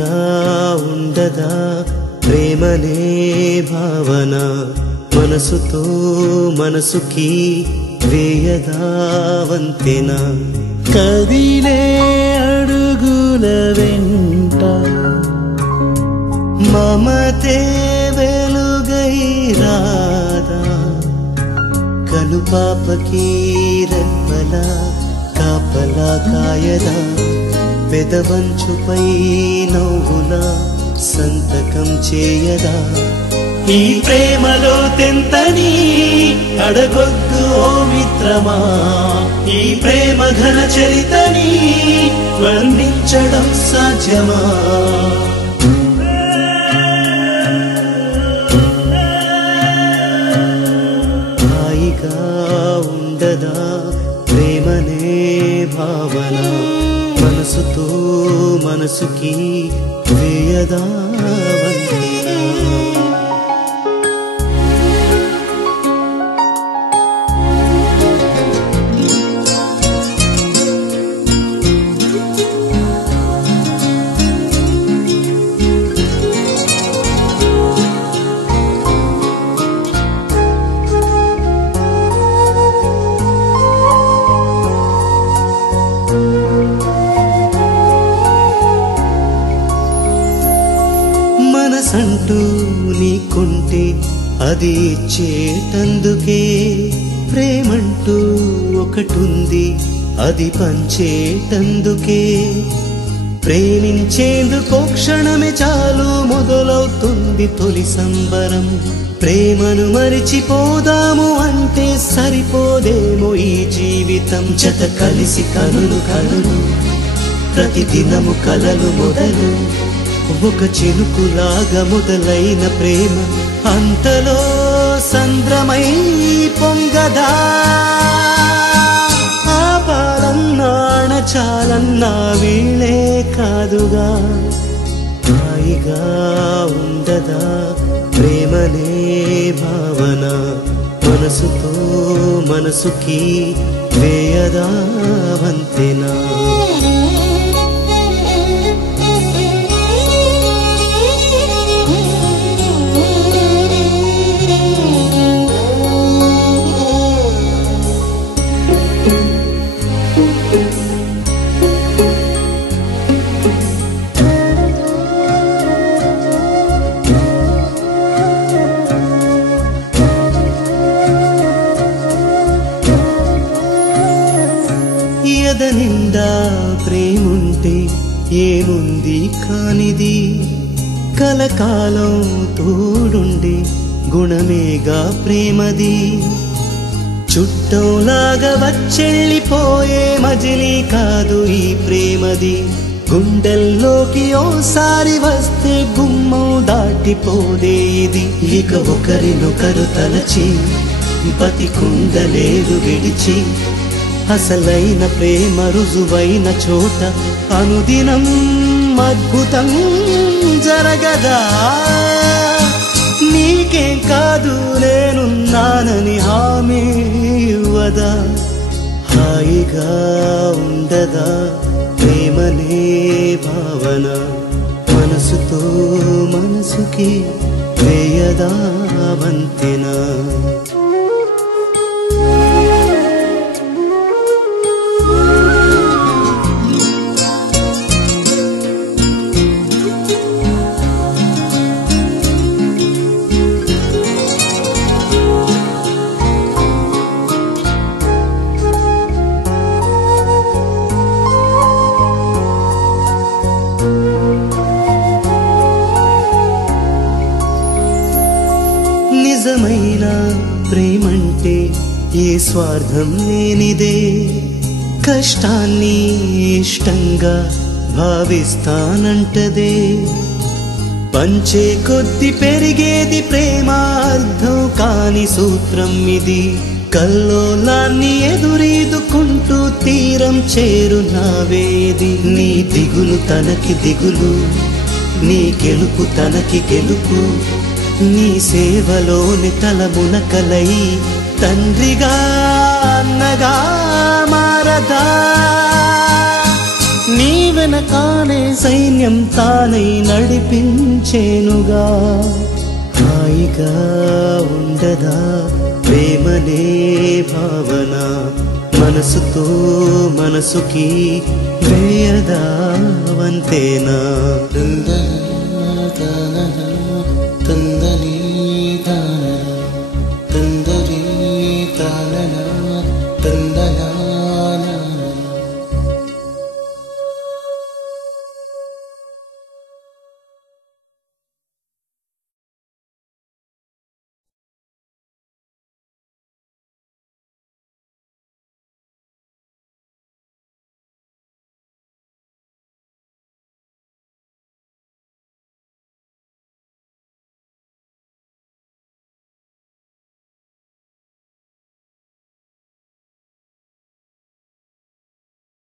హాయిగా ఉండదా ప్రేమనే భావన మనసుతో మనసుకి వేయదా వంతెన కదిలే అడుగుల వెంట మమతే వెలుగై రాదా కనుపాపకి రెప్పలా కాపలా కాయదా పెదవంచుపై నవ్వులా సంతకం చేయదా ఈ ప్రేమలో తెంతని అడగొద్దు ఓ మిత్రమా ఈ ప్రేమ ఘన చరితని వర్ణించడం సాధ్యమా హాయిగా ఉండదా ప్రేమనే భావన మనసుతో మనసుకి వేయదా వంతెన మనసంటూ నీకుంటే అది ఇచ్చేటందుకే ప్రేమంటూ ఒకటుంది అది పంచేటందుకే ప్రేమించేందుకో క్షణమే చాలు మొదలవుతుంది తొలి సంబరం ప్రేమను మరిచిపోదాము అంటే సరిపోదేమో ఈ జీవితం జత కలిసి కనులు కనులు ప్రతిదినము కలలు మొదలు ఒక చినుకులాగా మొదలైన ప్రేమ అంతలో సంద్రమై పొంగదా ఆపాలన్నా అణచాలన్నా వీళ్ళే కాదుగా హాయిగా ఉండదా ప్రేమనే భావన మనసుతో మనసుకి వేయదా వంతెన నిండా ప్రేముంటే ఏముంది కానిది కలకాలం తోడుండే గుణమేగా ప్రేమది చుట్టంలాగా వచ్చెళ్ళిపోయే మజిలీ కాదు ఈ ప్రేమది గుండెల్లోకి ఓసారి వస్తే గుమ్మం దాటిపోదే ఇది ఇక ఒకరినొకరు తలచి బతికుండలేదు విడిచి అసలైన ప్రేమ రుజువైన చోట అనుదినం అద్భుతం జరగదా నీకేం కాదు నేనున్నానని హామీ ఇవ్వదా హాయిగా ఉండదా ప్రేమనే భావన మనసుతో మనసుకి వేయదా వంతెన నిజమైన ప్రేమంటే ఏ స్వార్థం లేనిదే కష్టాన్ని ఇష్టంగా భావిస్తానంటదే పంచే కొద్ది పెరిగేది ప్రేమ అర్థం కాని సూత్రం ఇది కల్లోలాన్ని ఎదురీదుకుంటూ తీరం చేరునావేది నీ దిగులు తనకి దిగులు నీ గెలుపు తనకి గెలుపు నీ సేవలోని తలమునకలై తండ్రిగా అన్నగా మారదా నీ వెనకానే సైన్యం తానై నడిపించేనుగా. హాయిగా ఉండదా ప్రేమనే భావన, మనసుతో మనసుకి వేయదా వంతేనా.